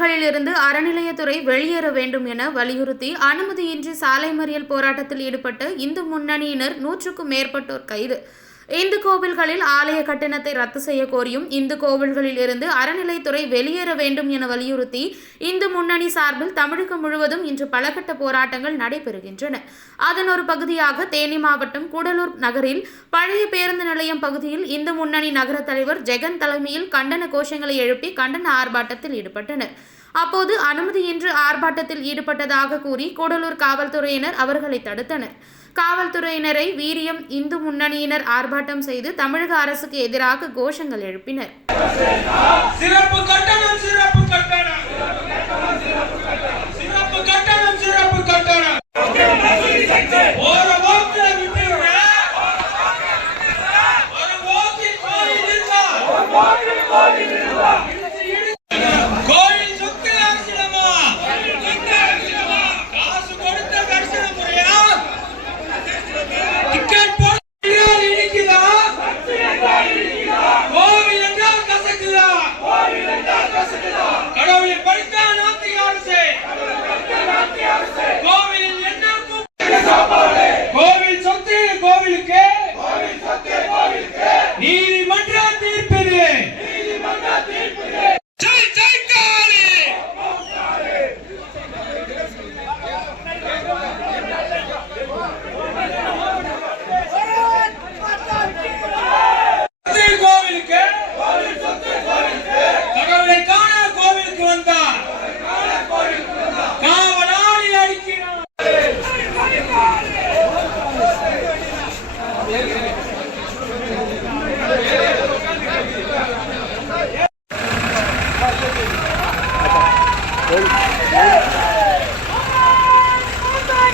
வீடுகளில் இருந்து அறநிலையத்துறை வெளியேற வேண்டும் என வலியுறுத்தி அனுமதியின்றி சாலை மறியல் போராட்டத்தில் ஈடுபட்ட இந்து முன்னணியினர் நூற்றுக்கும் மேற்பட்டோர் கைது. இந்து கோவில்களில் ஆலய கட்டணத்தை ரத்து செய்ய கோரியும் இந்து கோவில்களில் இருந்து அறநிலைத்துறை வெளியேற வேண்டும் என வலியுறுத்தி இந்து முன்னணி சார்பில் தமிழகம் முழுவதும் இன்று பலகட்ட போராட்டங்கள் நடைபெறுகின்றன. அதன் ஒரு பகுதியாக தேனி மாவட்டம் கூடலூர் நகரில் பழைய பேருந்து நிலையம் பகுதியில் இந்து முன்னணி நகர தலைவர் ஜெகன் தலைமையில் கண்டன கோஷங்களை எழுப்பி கண்டன ஆர்ப்பாட்டத்தில் ஈடுபட்டனர். அப்போது அனுமதியின்றி ஆர்ப்பாட்டத்தில் ஈடுபட்டதாக கூறி கூடலூர் காவல்துறையினர் அவர்களை தடுத்தனர். காவல்துறையினரை வீரியம் இந்து முன்னணியினர் ஆர்ப்பாட்டம் செய்து தமிழக அரசுக்கு எதிராக கோஷங்கள் எழுப்பினர். சிறப்பு கட்டணம் சிறப்பு கட்டணம். சிறப்பு கட்டணம் சிறப்பு கட்டணம். Thank you.